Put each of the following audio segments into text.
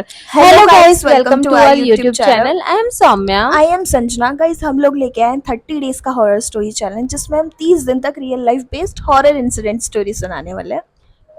Hello hello guys, guys, welcome welcome to to our our YouTube YouTube channel. Channel. I am Soumya. I am Sanjana. Guys, हम लोग लेके आए हैं 30 days का horror story challenge, जिसमें हम 30 दिन तक real life based horror incident story सुनाने वाले हैं।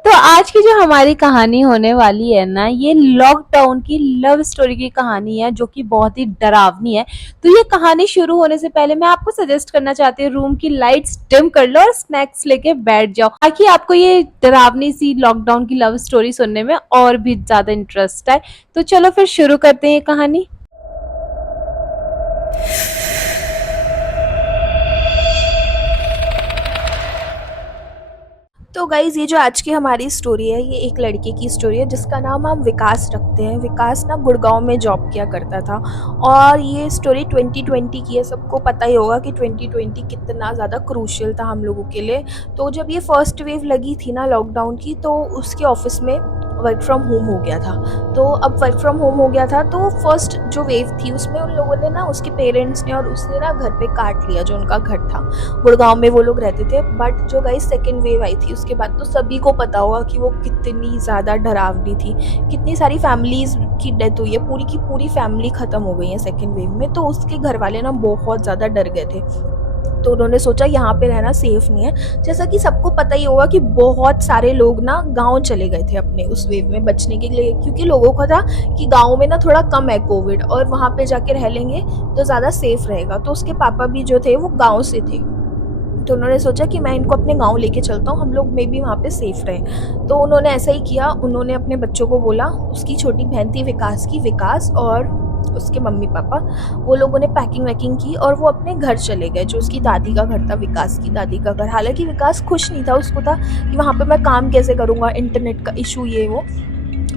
तो आज की जो हमारी कहानी होने वाली है ना, ये लॉकडाउन की लव स्टोरी की कहानी है, जो कि बहुत ही डरावनी है। तो ये कहानी शुरू होने से पहले मैं आपको सजेस्ट करना चाहती हूँ, रूम की लाइट्स डिम कर लो और स्नैक्स लेके बैठ जाओ, ताकि आपको ये डरावनी सी लॉकडाउन की लव स्टोरी सुनने में और भी ज्यादा इंटरेस्ट आए। तो चलो फिर शुरू करते हैं ये कहानी। तो गाइज, ये जो आज की हमारी स्टोरी है, ये एक लड़के की स्टोरी है जिसका नाम हम विकास रखते हैं। विकास ना गुड़गांव में जॉब किया करता था, और ये स्टोरी 2020 की है। सबको पता ही होगा कि 2020 कितना ज़्यादा क्रूशियल था हम लोगों के लिए। तो जब ये फर्स्ट वेव लगी थी ना लॉकडाउन की, तो उसके ऑफिस में वर्क फ्रॉम होम हो गया था। तो अब वर्क फ्रॉम होम हो गया था, तो फर्स्ट जो वेव थी उसमें उन लोगों ने ना, उसके पेरेंट्स ने और उसने ना घर पे काट लिया जो उनका घर था। गुड़गांव में वो लोग रहते थे। बट जो गाइस सेकेंड वेव आई थी, उसके बाद तो सभी को पता होगा कि वो कितनी ज़्यादा डरावनी थी। कितनी सारी फैमिलीज की डेथ हुई है, पूरी की पूरी फैमिली ख़त्म हो गई है सेकेंड वेव में। तो उसके घर वाले ना बहुत ज़्यादा डर गए थे। तो उन्होंने सोचा यहाँ पे रहना सेफ नहीं है। जैसा कि सबको पता ही होगा कि बहुत सारे लोग ना गांव चले गए थे अपने उस वेव में बचने के लिए, क्योंकि लोगों को था कि गांव में ना थोड़ा कम है कोविड, और वहाँ पे जाके रह लेंगे तो ज़्यादा सेफ रहेगा। तो उसके पापा भी जो थे वो गाँव से थे। तो उन्होंने सोचा कि मैं इनको अपने गाँव लेके चलता हूँ, हम लोग मे बी वहाँ पे सेफ रहें। तो उन्होंने ऐसा ही किया। उन्होंने अपने बच्चों को बोला, उसकी छोटी बहन थी विकास की, विकास और उसके मम्मी पापा, वो लोगों ने पैकिंग वैकिंग की और वो अपने घर चले गए, जो उसकी दादी का घर था, विकास की दादी का घर। हालांकि विकास खुश नहीं था, उसको था कि वहाँ पे मैं काम कैसे करूँगा, इंटरनेट का इशू ये वो।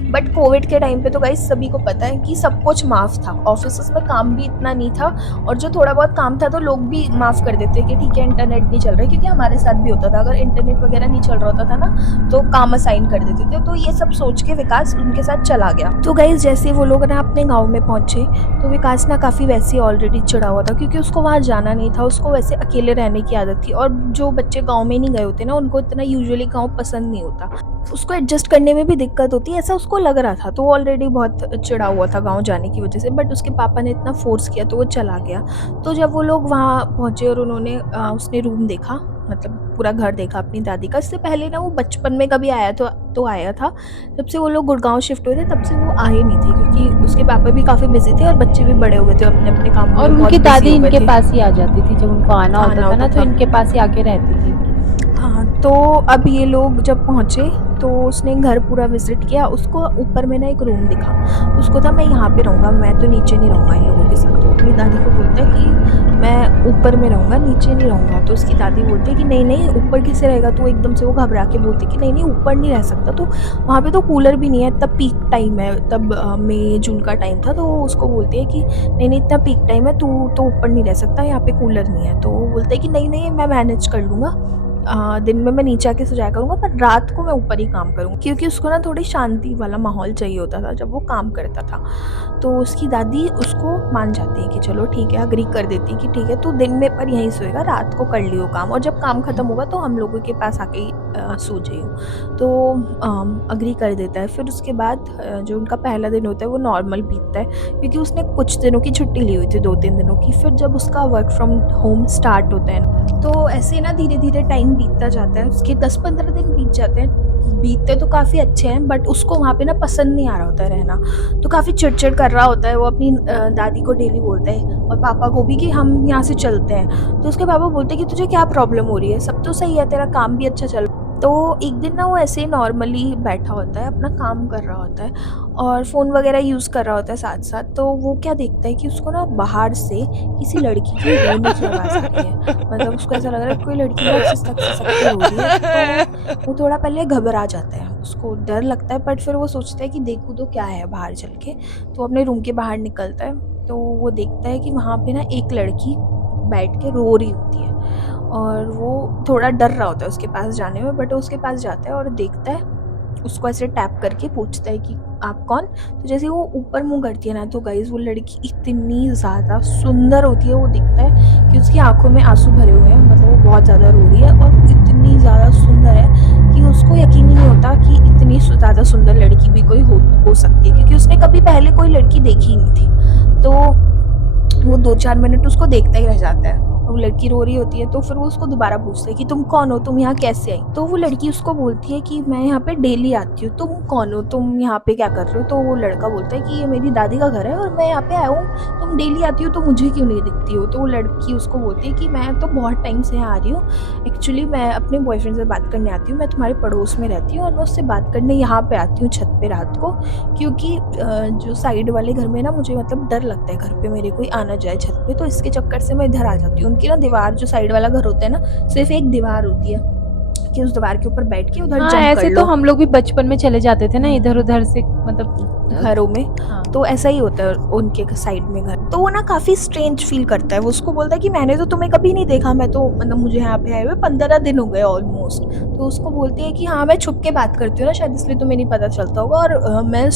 बट कोविड के टाइम पे तो गाइस सभी को पता है कि सब कुछ माफ़ था, ऑफिस में काम भी इतना नहीं था, और जो थोड़ा बहुत काम था तो लोग भी माफ़ कर देते कि ठीक है इंटरनेट नहीं चल रहा है, क्योंकि हमारे साथ भी होता था, अगर इंटरनेट वगैरह नहीं चल रहा होता था ना तो काम असाइन कर देते थे। तो ये सब सोच के विकास उनके साथ चला गया। तो गाइस, जैसे वो लोग ना अपने गाँव में पहुंचे, तो विकास ना काफ़ी वैसे ऑलरेडी चिढ़ा हुआ था, क्योंकि उसको वहाँ जाना नहीं था। उसको वैसे अकेले रहने की आदत थी, और जो बच्चे गाँव में नहीं गए होते ना, उनको इतना यूजुअली गाँव पसंद नहीं होता, उसको एडजस्ट करने में भी दिक्कत होती है, ऐसा उसको लग रहा था। तो वो ऑलरेडी बहुत चिढ़ा हुआ था गाँव जाने की वजह से, बट उसके पापा ने इतना फ़ोर्स किया तो वो चला गया। तो जब वो लोग वहाँ पहुँचे और उन्होंने उसने रूम देखा, मतलब पूरा घर देखा अपनी दादी का। इससे पहले ना वो बचपन में कभी आया तो आया था। जब से वो लोग गुड़गाँव शिफ्ट हुए थे तब से वो आए नहीं थे, क्योंकि उसके पापा भी काफ़ी बिज़ी थे और बच्चे भी बड़े हो गए थे, अपने-अपने कामों और में बहुत उनकी बिज़ी दादी हो गए इनके थे। पास ही आ जाती थी, जब उनको आना होता आना था ना, होता तो था। इनके पास ही आके रहती थी। हाँ, तो अब ये लोग जब पहुँचे तो उसने घर पूरा विज़िट किया। उसको ऊपर में ना एक रूम दिखा, तो उसको था मैं यहाँ पे रहूँगा, मैं तो नीचे नहीं रहूँगा इन लोगों के साथ। तो अपनी दादी को बोलता है कि मैं ऊपर में रहूँगा, नीचे नहीं रहूँगा। तो उसकी दादी बोलती है कि नहीं-नहीं, ऊपर कैसे रहेगा तू? एकदम से वो घबरा के बोलती है कि नहीं-नहीं, ऊपर नहीं रह सकता तू, वहाँ पे तो कूलर भी नहीं है, तब पीक टाइम है, तब मई जून का टाइम था। तो वो उसको बोलती है कि नहीं-नहीं, इतना पीक टाइम है, तू तो ऊपर नहीं रह सकता, यहाँ पे कूलर नहीं है। तो वो बोलता है कि नहीं-नहीं, मैं मैनेज कर लूँगा, दिन में मैं नीचे आके सो जाया करूँगा, पर रात को मैं ऊपर ही काम करूँगा, क्योंकि उसको ना थोड़ी शांति वाला माहौल चाहिए होता था जब वो काम करता था। तो उसकी दादी उसको मान जाती है कि चलो ठीक है, एग्री कर देती है कि ठीक है तू दिन में पर यहीं सोएगा, रात को कर लियो काम, और जब काम खत्म होगा तो हम लोगों के पास आके ही सो जाइयो। तो एग्री कर देता है। फिर उसके बाद जो उनका पहला दिन होता है वो नॉर्मल बीतता है, क्योंकि उसने कुछ दिनों की छुट्टी ली हुई थी, 2-3 दिनों की। फिर जब उसका वर्क फ्रॉम होम स्टार्ट होता है, तो ऐसे ना धीरे-धीरे टाइम बीतता जाता है। उसके 10-15 दिन बीत जाते हैं। बीतते तो काफ़ी अच्छे हैं, बट उसको वहाँ पे ना पसंद नहीं आ रहा होता है रहना। तो काफ़ी चिड़-चिड़ कर रहा होता है। वो अपनी दादी को डेली बोलता है और पापा को भी कि हम यहाँ से चलते हैं। तो उसके पापा बोलते हैं कि तुझे क्या प्रॉब्लम हो रही है? सब तो सही है, तेरा काम भी अच्छा चल रहा है। तो एक दिन ना वो ऐसे ही नॉर्मली बैठा होता है, अपना काम कर रहा होता है और फ़ोन वगैरह यूज़ कर रहा होता है साथ-साथ। तो वो क्या देखता है कि उसको ना बाहर से किसी लड़की की रोने की आवाज़ आ रही है। मतलब उसको ऐसा लग रहा है कोई लड़की बहुत सिसक-सिसक के रो रही है। तो वो थोड़ा पहले घबरा जाता है, उसको डर लगता है, बट फिर वो सोचता है कि देखूँ तो क्या है बाहर चल के। तो अपने रूम के बाहर निकलता है, तो वो देखता है कि वहाँ पे ना एक लड़की बैठ के रो रही होती है, और वो थोड़ा डर रहा होता है उसके पास जाने में, बट वो उसके पास जाता है और देखता है, उसको ऐसे टैप करके पूछता है कि आप कौन? तो जैसे वो ऊपर मुँह करती है ना, तो गाइज़ वो लड़की इतनी ज़्यादा सुंदर होती है। वो दिखता है कि उसकी आँखों में आँसू भरे हुए हैं, मतलब वो बहुत ज़्यादा रो रही है और इतनी ज़्यादा सुंदर है कि उसको यकीन ही नहीं होता कि इतनी ज़्यादा सुंदर लड़की भी कोई हो सकती है, क्योंकि उसने कभी पहले कोई लड़की देखी ही नहीं थी। तो वो 2-4 मिनट उसको देखता ही रह जाता है। वो लड़की रो रही होती है, तो फिर वो उसको दोबारा पूछता है कि तुम कौन हो? तुम यहाँ कैसे आई? तो वो लड़की उसको बोलती है कि मैं यहाँ पे डेली आती हूँ। तुम कौन हो? तुम यहाँ पे क्या कर रहे हो? तो वो लड़का बोलता है कि ये मेरी दादी का घर है और मैं यहाँ पे आया हूँ। तुम डेली आती हो तो मुझे क्यों नहीं दिखती हो? तो वो लड़की उसको बोलती है कि मैं तो बहुत टाइम से यहाँ आ रही हूँ। एक्चुअली मैं अपने बॉयफ्रेंड से बात करने आती हूँ। मैं तुम्हारे पड़ोस में रहती हूँ और मैं उससे बात करने यहाँ पे आती हूँ छत पे रात को, क्योंकि जो साइड वाले घर में ना मुझे मतलब डर लगता है घर पे मेरे कोई आना जाए छत पे, तो इसके चक्कर से मैं इधर आ जाती हूँ। उनकी ना दीवार, जो साइड वाला घर होता है ना, सिर्फ एक दीवार होती है कि उस दीवार के ऊपर बैठ के उधर हाँ, जंप कर ऐसे तो लो हम लोग भी बचपन में चले जाते थे ना इधर-उधर से, मतलब घरों में। हाँ। तो ऐसा ही होता है उनके साइड में घर। तो वो ना काफ़ी स्ट्रेंज फील करता है। वो उसको बोलता है कि मैंने तो तुम्हें कभी नहीं देखा, मैं तो मतलब मुझे यहाँ पे आए हुए 15 दिन हो गए ऑलमोस्ट। तो उसको बोलती है कि हाँ, मैं छुप के बात करती हूँ ना, शायद इसलिए तुम्हें नहीं पता चलता होगा, और मैं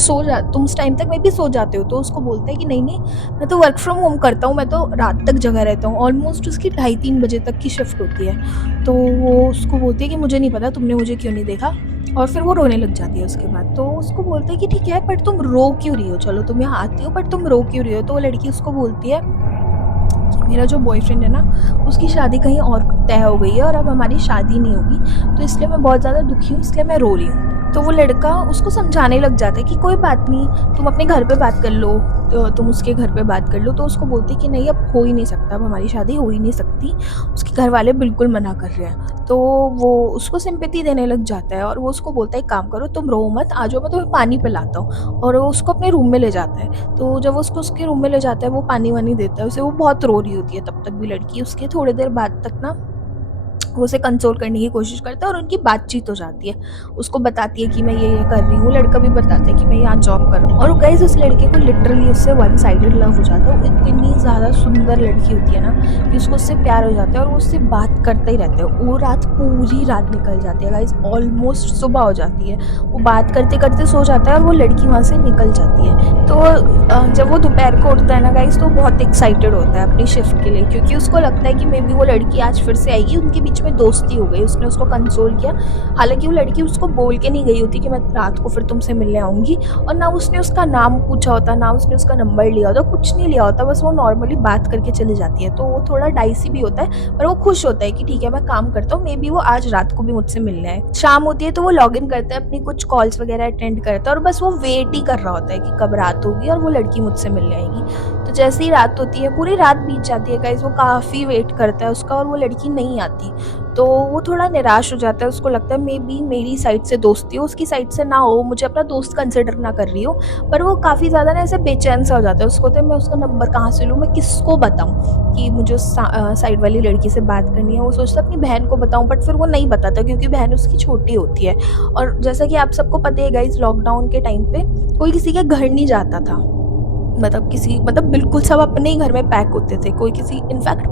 तुम उस टाइम तक मैं भी सो जाते हो। तो उसको बोलता है कि नहीं नहीं, मैं तो वर्क फ्रॉम होम करता हूँ, मैं तो रात तक जगह रहता हूँ। ऑलमोस्ट उसकी 2:30-3 बजे तक की शिफ्ट होती है। तो वो उसको बोलती है कि मुझे नहीं पता तुमने मुझे क्यों नहीं देखा, और फिर वो रोने लग जाती है उसके बाद। तो उसको बोलते हैं कि ठीक है, बट तुम रो क्यों रही हो? चलो तुम यहाँ आती हो, बट तुम रो क्यों रही हो? तो वो लड़की उसको बोलती है कि मेरा जो बॉयफ्रेंड है ना, उसकी शादी कहीं और तय हो गई है और अब हमारी शादी नहीं होगी, तो इसलिए मैं बहुत ज़्यादा दुखी हूँ, इसलिए मैं रो रही हूँ। तो वो लड़का उसको समझाने लग जाता है कि कोई बात नहीं, तुम अपने घर पे बात कर लो, तो तुम उसके घर पे बात कर लो। तो उसको बोलते कि नहीं, अब हो ही नहीं सकता, अब हमारी शादी हो ही नहीं सकती, उसके घर वाले बिल्कुल मना कर रहे हैं। तो वो उसको सिंपैथी देने लग जाता है और वो उसको बोलता है, एक काम करो, तुम रो मत, आ जाओ, मैं तुम्हें पानी पिलाता हूँ। और वो उसको अपने रूम में ले जाता है। तो जब वो उसको उसके रूम में ले जाता है, वो पानी वानी देता है उसे, वो बहुत रो रही होती है तब तक भी लड़की। उसके थोड़ी देर बाद तक ना वो उसे कंसोल करने की कोशिश करता है और उनकी बातचीत हो जाती है। उसको बताती है कि मैं ये कर रही हूँ, लड़का भी बताता है कि मैं यहाँ जॉब कर रहा हूँ। और गाइस, उस लड़के को लिटरली उससे वन साइडेड लव हो जाता है। वो इतनी ज़्यादा सुंदर लड़की होती है ना कि उसको उससे प्यार हो जाता है और वो उससे बात करता ही रहता है। वो रात, पूरी रात निकल जाती है गाइस, ऑलमोस्ट सुबह हो जाती है। वो बात करते करते सो जाता है और वो लड़की वहाँ से निकल जाती है। तो जब वो दोपहर को उठता है ना गाइस, तो वो बहुत एक्साइटेड होता है अपनी शिफ्ट के लिए, क्योंकि उसको लगता है कि मे बी वो लड़की आज फिर से आएगी। उनके बीच में दोस्ती हो गई, उसने उसको कंसोल किया। हालांकि वो लड़की उसको बोल के नहीं गई होती कि मैं रात को फिर तुमसे मिलने आऊंगी, और ना उसने उसका नाम पूछा होता, ना उसने उसका नंबर लिया होता, कुछ नहीं लिया होता, बस वो नॉर्मली बात करके चली जाती है। तो वो थोड़ा डाइसी भी होता है, पर वो खुश होता है कि ठीक है, मैं काम करता हूँ, मे बी वो आज रात को भी मुझसे मिलने आए। शाम होती है तो वो लॉग इन करता है, अपनी कुछ कॉल्स वगैरह अटेंड करता है, और बस वो वेट ही कर रहा होता है कि कब रात होगी और वो लड़की मुझसे मिलने आएगी। तो जैसे ही रात होती है, पूरी रात बीत जाती है गाइस, वो काफ़ी वेट करता है उसका और वो लड़की नहीं आती। तो वो थोड़ा निराश हो जाता है, उसको लगता है मे बी मेरी साइड से दोस्ती हो, उसकी साइड से ना हो, मुझे अपना दोस्त कंसिडर ना कर रही हो। पर वो काफ़ी ज़्यादा ना ऐसे बेचैन सा हो जाता है। उसको तो मैं उसका नंबर कहाँ से लूँ, मैं किसको बताऊँ कि मुझे उस साइड वाली लड़की से बात करनी है। वो सोचता है अपनी बहन को बताऊँ, बट फिर वो नहीं बताता क्योंकि बहन उसकी छोटी होती है। और जैसा कि आप सबको पता है गाइस, लॉकडाउन के टाइम पे कोई किसी के घर नहीं जाता था। मतलब बिल्कुल सब अपने ही घर में पैक होते थे। कोई किसी, इनफैक्ट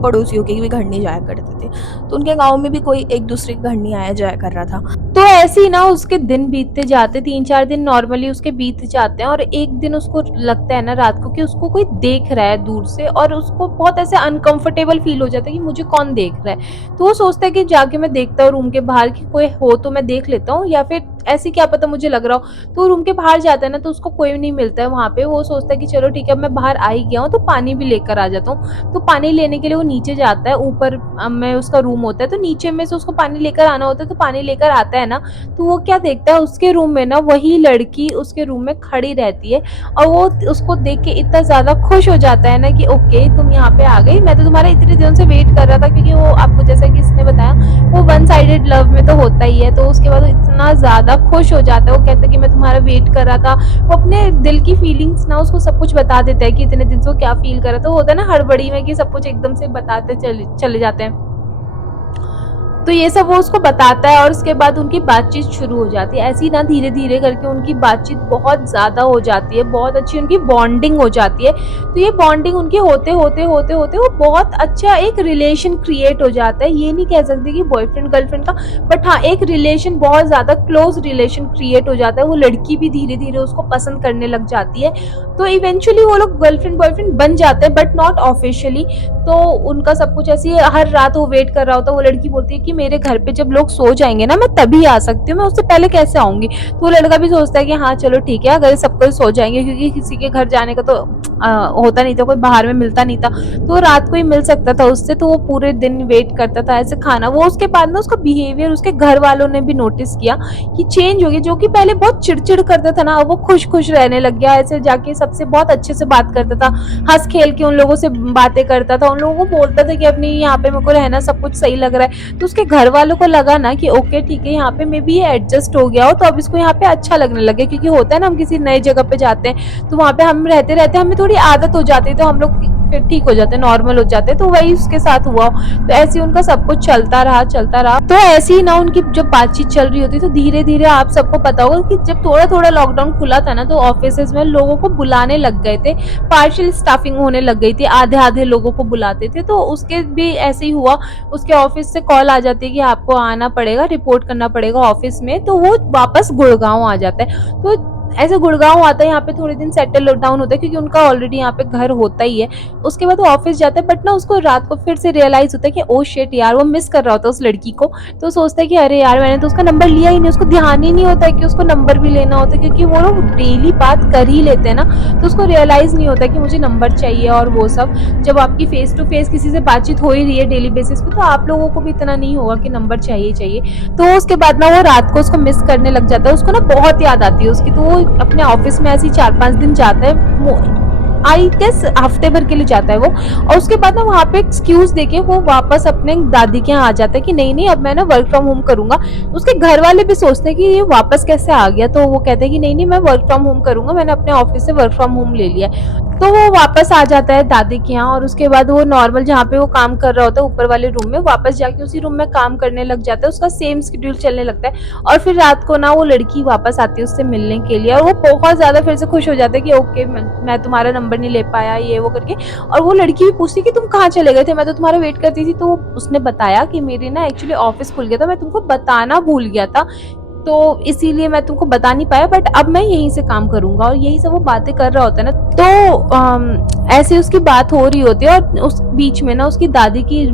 पड़ोसियों के भी घर नहीं जाया करते थे। तो उनके गाँव में भी कोई एक दूसरे के घर नहीं आया जाया कर रहा था। तो ऐसे ही ना उसके दिन बीतते जाते, 3-4 दिन नॉर्मली उसके बीत जाते हैं और एक दिन उसको लगता है ना रात को कि उसको कोई देख रहा है दूर से, और उसको बहुत ऐसे अनकंफर्टेबल फील हो जाता है कि मुझे कौन देख रहा है। तो वो सोचता है कि जाके मैं देखता हूँ रूम के बाहर कि कोई हो तो मैं देख लेता हूँ, या फिर ऐसे क्या पता मुझे लग रहा हो। तो रूम के बाहर जाता है ना, तो उसको कोई नहीं मिलता है वहाँ पे। वो सोचता है कि चलो ठीक है, मैं बाहर आ ही गया हूँ तो पानी भी लेकर आ जाता हूँ। तो पानी लेने के लिए वो नीचे जाता है, ऊपर में उसका रूम होता है, तो नीचे में से उसको पानी लेकर आना होता है। तो पानी लेकर आता है ना, तो वो क्या देखता है, उसके रूम में ना वही लड़की उसके रूम में खड़ी रहती है। और वो उसको देख के इतना ज्यादा खुश हो जाता है ना कि ओके, तुम यहाँ पे आ गई, मैं तो तुम्हारा इतने दिनों से वेट कर रहा था। क्योंकि वो आपको, जैसा कि इसने बताया, वो वन साइडेड लव में तो होता ही है। तो उसके बाद वो इतना ज्यादा खुश हो जाता है, वो कहता है कि मैं तुम्हारा वेट कर रहा था। वो अपने दिल की फीलिंग्स ना उसको सब कुछ बता देता है कि इतने दिन से वो क्या फील कर रहा था। वो होता है ना हड़बड़ी में कि सब कुछ एकदम से बताते चले जाते हैं। तो ये सब वो उसको बताता है और उसके बाद उनकी बातचीत शुरू हो जाती है। ऐसी ना धीरे धीरे करके उनकी बातचीत बहुत ज़्यादा हो जाती है, बहुत अच्छी उनकी बॉन्डिंग हो जाती है। तो ये बॉन्डिंग उनकी होते होते होते होते वो बहुत अच्छा एक रिलेशन क्रिएट हो जाता है। ये नहीं कह सकते कि बॉयफ्रेंड गर्लफ्रेंड का, बट हाँ, एक रिलेशन, बहुत ज़्यादा क्लोज रिलेशन क्रिएट हो जाता है। वो लड़की भी धीरे धीरे उसको पसंद करने लग जाती है। तो इवेंचुअली वो लोग गर्लफ्रेंड बॉयफ्रेंड बन जाते हैं, बट नॉट ऑफिशियली। तो उनका सब कुछ ऐसे ही हर रात वो वेट कर रहा होता है। वो लड़की बोलती है कि मेरे घर पे जब लोग सो जाएंगे ना, मैं तभी आ सकती हूँ, मैं उससे पहले कैसे आऊंगी। तो वो लड़का भी सोचता है कि हाँ चलो ठीक है, अगर सब कोई सो जाएंगे, क्योंकि किसी के घर जाने का तो होता नहीं था, कोई बाहर में मिलता नहीं था, तो वो रात को ही मिल सकता था उससे। तो वो पूरे दिन वेट करता था ऐसे खाना। वो उसके बाद ना उसका बिहेवियर उसके घर वालों ने भी नोटिस किया कि चेंज हो गया। जो कि पहले बहुत चिड़चिड़ करता था ना, अब वो खुश खुश रहने लग गया। ऐसे जाके सबसे बहुत अच्छे से बात करता था, हंस खेल के उन लोगों से बातें करता था, उन लोगों को बोलता था कि अपनी यहाँ पे मेरे को रहना सब कुछ सही लग रहा है। तो उसके घर वालों को लगा ना कि ओके ठीक है, यहाँ पे मे बी ये एडजस्ट हो गया हो, तो अब इसको यहाँ पे अच्छा लगने लगे। क्योंकि होता है ना, हम किसी नई जगह पे जाते हैं तो वहाँ पे हम रहते रहते हमें थोड़ी आदत हो जाती है, तो हम लोग फिर ठीक हो जाते हैं, नॉर्मल हो जाते हैं। तो वही उसके साथ हुआ। तो ऐसे ही उनका सब कुछ चलता रहा चलता रहा। तो ऐसे ही ना उनकी जब बातचीत चल रही होती, तो धीरे धीरे आप सबको पता होगा कि जब थोड़ा थोड़ा लॉकडाउन खुला था ना, तो ऑफिस में लोगों को बुलाने लग गए थे, पार्शियल स्टाफिंग होने लग गई थी, आधे आधे लोगों को बुलाते थे। तो उसके भी ऐसे ही हुआ, उसके ऑफिस से कॉल आ जाती है कि आपको आना पड़ेगा, रिपोर्ट करना पड़ेगा ऑफिस में। तो वो वापस गुड़गांव आ जाता है। तो ऐसे गुड़गांव आता है, यहाँ पे थोड़े दिन सेटल डाउन होता है, क्योंकि उनका ऑलरेडी यहाँ पे घर होता ही है। उसके बाद वो ऑफिस जाता है, बट ना उसको रात को फिर से रियलाइज होता है कि ओ शिट यार, वो मिस कर रहा होता है उस लड़की को। तो सोचता है कि अरे यार, मैंने तो उसका नंबर लिया ही नहीं। उसको ध्यान ही नहीं होता है कि उसको नंबर भी लेना होता है, क्योंकि वो लोग डेली बात कर ही लेते हैं ना। तो उसको रियलाइज नहीं होता कि मुझे नंबर चाहिए और वो सब। जब आपकी फेस टू फेस किसी से बातचीत हो ही रही है डेली बेसिस पे, तो आप लोगों को भी इतना नहीं होगा कि नंबर चाहिए चाहिए। तो उसके बाद ना वो रात को उसको मिस करने लग जाता है। उसको ना बहुत याद आती है उसकी। तो वो अपने ऑफिस में ऐसे ही 4-5 दिन जाता है, आई गेस हफ्ते भर के लिए जाता है वो। और उसके बाद ना वहाँ पे एक्सक्यूज देके वो वापस अपने दादी के यहाँ आ जाता है कि नहीं नहीं, अब मैं ना वर्क फ्रॉम होम करूंगा। उसके घर वाले भी सोचते हैं कि ये वापस कैसे आ गया। तो वो कहते हैं कि नहीं नहीं, मैं वर्क फ्रॉम होम करूंगा, मैंने अपने ऑफिस से वर्क फ्रॉम होम ले लिया है। तो वो वापस आ जाता है दादी के यहाँ, और उसके बाद वो नॉर्मल जहाँ पे वो काम कर रहा होता है ऊपर वाले रूम में, वापस जाके उसी रूम में काम करने लग जाता है। उसका सेम शेड्यूल चलने लगता है। और फिर रात को ना वो लड़की वापस आती है उससे मिलने के लिए, और वो बहुत ज्यादा फिर से खुश हो जाता है कि ओके, मैं तुम्हारा नंबर नहीं ले पाया, ये वो करके। और वो लड़की भी पूछती है कि तुम कहाँ चले गए थे, मैं तो तुम्हारा वेट करती थी। तो उसने बताया कि मेरे ना एक्चुअली ऑफिस खुल गया था, मैं तुमको बताना भूल गया था, तो इसीलिए मैं तुमको बता नहीं पाया, बट अब मैं यहीं से काम करूंगा। और यही सब वो बातें कर रहा होता है ना। तो ऐसे उसकी बात हो रही होती है, और उस बीच में ना उसकी दादी की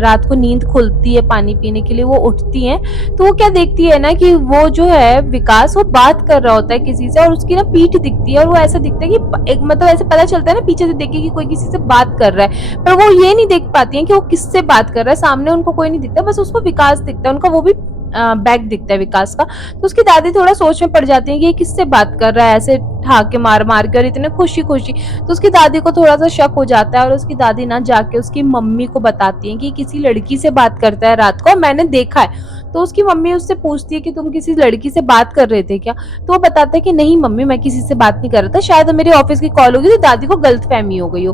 रात को नींद खुलती है पानी पीने के लिए, वो उठती है। तो वो क्या देखती है ना कि वो जो है विकास, वो बात कर रहा होता है किसी से, और उसकी ना पीठ दिखती है। और वो ऐसा दिखता है कि एक मतलब ऐसे पता चलता है ना पीछे से देख के कि कोई किसी से बात कर रहा है, पर वो ये नहीं देख पाती है कि वो किससे बात कर रहा है। सामने उनको कोई नहीं दिखता, बस उसको विकास दिखता है, उनका वो भी बैग दिखता है विकास का। तो उसकी दादी थोड़ा सोच में पड़ जाती है कि ये किससे बात कर रहा है ऐसे ठाके मार मार कर, इतने खुशी खुशी। तो उसकी दादी को थोड़ा सा शक हो जाता है, और उसकी दादी ना जाके उसकी मम्मी को बताती है कि किसी लड़की से बात करता है रात को, मैंने देखा है। तो उसकी मम्मी उससे पूछती है कि तुम किसी लड़की से बात कर रहे थे क्या। तो वो बताता है कि नहीं मम्मी, मैं किसी से बात नहीं कर रहा था, शायद मेरे ऑफिस की कॉल होगी, तो दादी को गलतफहमी हो गई हो।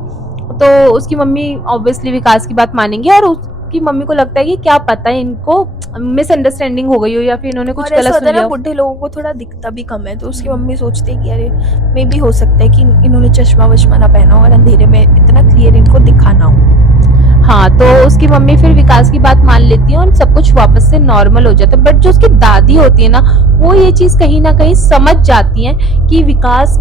तो उसकी मम्मी ऑब्वियसली विकास की बात मानेंगी, और उसकी मम्मी को लगता है कि क्या पता है इनको मिसअंडरस्टैंडिंग हो गई हो, या फिर इन्होंने कुछ और ऐसा गलत होता सुन है ना, लिया हो। बुढ़े लोगों को थोड़ा दिखता भी कम है, तो उसकी मम्मी सोचती है कि अरे मे भी हो सकता है कि इन्होंने चश्मा वश्मा ना पहना हो और अंधेरे में इतना क्लियर इनको दिखा ना हो। हाँ, तो उसकी मम्मी फिर विकास की बात मान लेती है, और सब कुछ वापस से नॉर्मल हो जाता है। बट जो उसकी दादी होती है ना, वो ये चीज कहीं ना कहीं समझ जाती है कि विकास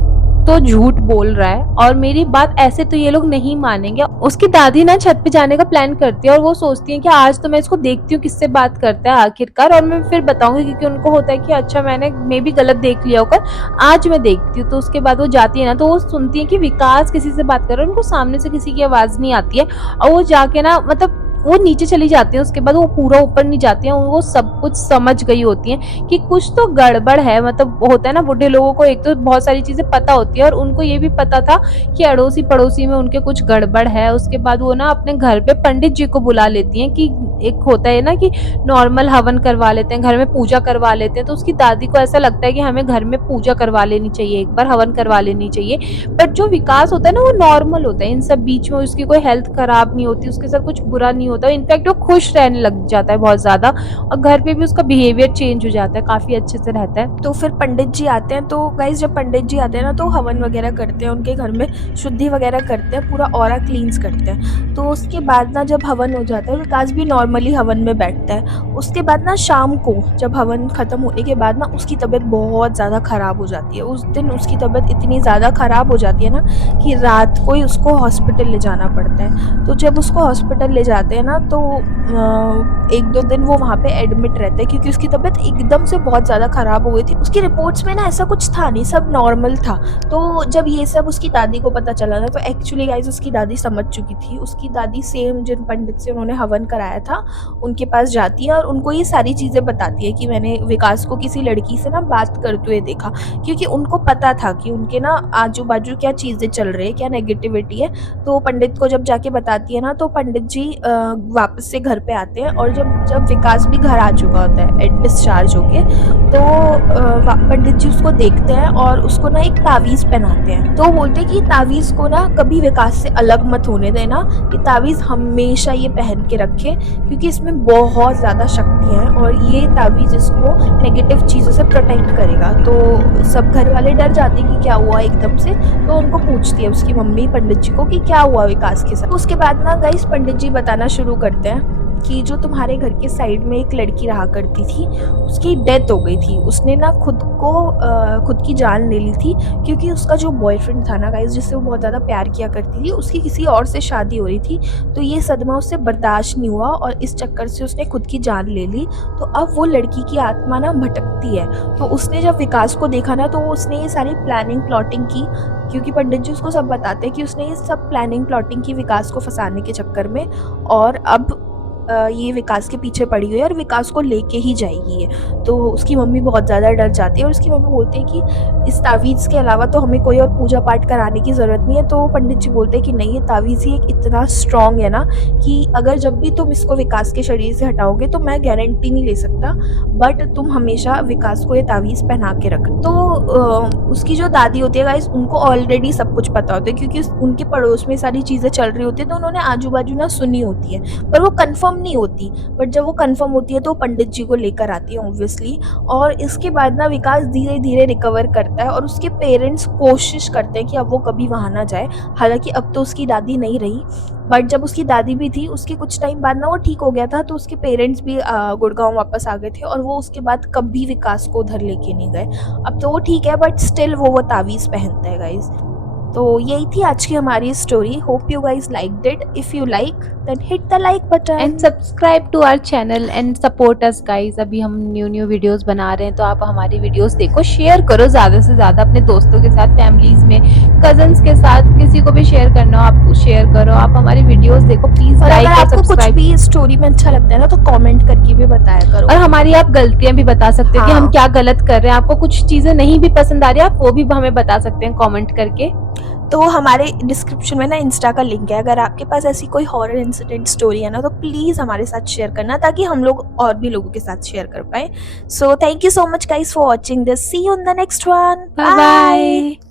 तो झूठ बोल रहा है, और मेरी बात ऐसे तो ये लोग नहीं मानेंगे। उसकी दादी ना छत पे जाने का प्लान करती है, और वो सोचती है कि आज तो मैं इसको देखती हूँ किससे बात करता है आखिरकार, और मैं फिर बताऊंगी। क्योंकि उनको होता है कि अच्छा मैंने मे भी गलत देख लिया होकर, आज मैं देखती हूँ। तो उसके बाद वो जाती है ना, तो वो सुनती है कि विकास किसी से बात कर रहा है, उनको सामने से किसी की आवाज नहीं आती है। और वो जाके ना, मतलब वो नीचे चली जाती है, उसके बाद वो पूरा ऊपर नहीं जाती है। वो सब कुछ समझ गई होती है कि कुछ तो गड़बड़ है। मतलब होता है ना, बुढ़े लोगों को एक तो बहुत सारी चीजें पता होती है, और उनको ये भी पता था कि अड़ोसी पड़ोसी में उनके कुछ गड़बड़ है। उसके बाद वो ना अपने घर पे पंडित जी को बुला लेती हैं, कि एक होता है ना कि नॉर्मल हवन करवा लेते हैं, घर में पूजा करवा लेते हैं। तो उसकी दादी को ऐसा लगता है कि हमें घर में पूजा करवा लेनी चाहिए, एक बार हवन करवा लेनी चाहिए। बट जो विकास होता है ना, वो नॉर्मल होता है, इन सब बीच में उसकी कोई हेल्थ खराब नहीं होती, उसके साथ कुछ बुरा नहीं होता। इनफैक्ट वो खुश रहने लग जाता है बहुत ज्यादा, और घर पे भी उसका बिहेवियर चेंज हो जाता है, काफी अच्छे से रहता है। तो फिर पंडित जी आते हैं। तो गाइज जब पंडित जी आते हैं ना, तो हवन वगैरह करते हैं, उनके घर में शुद्धि वगैरह करते हैं, पूरा ऑरा क्लींस करते हैं। तो उसके बाद ना जब हवन हो जाता है, विकास भी नॉर्मल नॉर्मली हवन में बैठता है। उसके बाद ना शाम को जब हवन ख़त्म होने के बाद ना उसकी तबीयत बहुत ज़्यादा ख़राब हो जाती है। उस दिन उसकी तबीयत इतनी ज़्यादा ख़राब हो जाती है ना कि रात को ही उसको हॉस्पिटल ले जाना पड़ता है। तो जब उसको हॉस्पिटल ले जाते हैं ना तो 1-2 दिन वो वहाँ पे एडमिट रहता है क्योंकि उसकी तबीयत एकदम से बहुत ज़्यादा ख़राब हो गई थी। उसकी रिपोर्ट्स में ना ऐसा कुछ था नहीं, सब नॉर्मल था। तो जब ये सब उसकी दादी को पता चला ना तो एक्चुअली गाइज़ उसकी दादी समझ चुकी थी। उसकी दादी सेम जिन पंडित से उन्होंने हवन कराया था, उनके पास जाती है और उनको ये सारी चीज़ें बताती है कि मैंने विकास को किसी लड़की से ना बात करते हुए देखा। क्योंकि उनको पता था कि उनके ना आजू-बाजू क्या चीज़ें चल रही है, क्या नेगेटिविटी है। तो पंडित को जब जाके बताती है ना तो पंडित जी वापस से घर पे आते हैं और जब जब विकास भी घर आ चुका होता है डिस्चार्ज होके, तो पंडित जी उसको देखते हैं और उसको ना एक तावीज़ पहनाते हैं। तो वो बोलते हैं कि तावीज़ को ना कभी विकास से अलग मत होने देना, ये तावीज़ हमेशा ये पहन के रखे क्योंकि इसमें बहुत ज़्यादा शक्ति है और ये तावीज़ इसको नेगेटिव चीज़ों से प्रोटेक्ट करेगा। तो सब घर वाले डर जाते हैं कि क्या हुआ एकदम से, तो उनको पूछती है उसकी मम्मी पंडित जी को कि क्या हुआ विकास के साथ। उसके बाद ना गाइस पंडित जी बताना शुरू करते हैं कि जो तुम्हारे घर के साइड में एक लड़की रहा करती थी, उसकी डेथ हो गई थी। उसने ना खुद की जान ले ली थी क्योंकि उसका जो बॉयफ्रेंड था ना गाइस, जिससे वो बहुत ज़्यादा प्यार किया करती थी, उसकी किसी और से शादी हो रही थी। तो ये सदमा उससे बर्दाश्त नहीं हुआ और इस चक्कर से उसने खुद की जान ले ली। तो अब वो लड़की की आत्मा ना भटकती है। तो उसने जब विकास को देखा ना तो उसने ये सारी प्लानिंग प्लॉटिंग की, क्योंकि पंडित जी उसको सब बताते हैं कि उसने ये सब प्लानिंग प्लॉटिंग की विकास को फंसाने के चक्कर में, और अब ये विकास के पीछे पड़ी हुई है और विकास को लेके ही जाएगी ये। तो उसकी मम्मी बहुत ज़्यादा डर जाती है और उसकी मम्मी बोलती है कि इस तावीज़ के अलावा तो हमें कोई और पूजा पाठ कराने की ज़रूरत नहीं है। तो पंडित जी बोलते हैं कि नहीं, ये तावीज़ ही एक इतना स्ट्रॉन्ग है ना कि अगर जब भी तुम इसको विकास के शरीर से हटाओगे तो मैं गारंटी नहीं ले सकता, बट तुम हमेशा विकास को ये तावीज़ पहना के रखना। तो उसकी जो दादी होती है गाइस, उनको ऑलरेडी सब कुछ पता होता है क्योंकि उनके पड़ोस में सारी चीज़ें चल रही होती है, तो उन्होंने आजू-बाजू ना सुनी होती है, पर वो कंफर्म नहीं होती। बट जब वो कंफर्म होती है तो पंडित जी को लेकर आती है ऑब्वियसली, और इसके बाद ना विकास धीरे-धीरे रिकवर करता है और उसके पेरेंट्स कोशिश करते हैं कि अब वो कभी वहाँ ना जाए। हालाँकि अब तो उसकी दादी नहीं रही, बट जब उसकी दादी भी थी, उसके कुछ टाइम बाद ना वो ठीक हो गया था, तो उसके पेरेंट्स भी गुड़गाँव वापस आ गए थे और वो उसके बाद कभी विकास को उधर लेके नहीं गए। अब तो वो ठीक है, बट स्टिल वो तावीज़ पहनता है गाइज़। तो यही थी आज की हमारी story. Hope you guys liked it. If you like then hit the like button and subscribe to our channel and support us guys. अभी हम न्यू वीडियोस बना रहे हैं तो आप हमारी वीडियोस देखो, शेयर करो ज़्यादा से ज़्यादा अपने दोस्तों के साथ, फैमिलीज में, कजन्स के साथ, किसी को भी शेयर करना हो आप शेयर करो। आप हमारी वीडियोस देखो प्लीज, और लाइक अगर और आपको कुछ सब्सक्राइब। भी स्टोरी में अच्छा लगता है ना तो कमेंट करके भी बताया करो। और हमारी आप गलतियां भी बता सकते हैं कि हम हाँ। क्या गलत कर रहे हैं। आपको कुछ चीजें नहीं भी पसंद आ रही है, आप वो भी हमें बता सकते हैं कमेंट करके। तो हमारे डिस्क्रिप्शन में ना इंस्टा का लिंक है, अगर आपके पास ऐसी कोई हॉरर इंसिडेंट स्टोरी है ना तो प्लीज़ हमारे साथ शेयर करना ताकि हम लोग और भी लोगों के साथ शेयर कर पाए। So thank you so much guys for watching this. See you in the next one. Bye bye.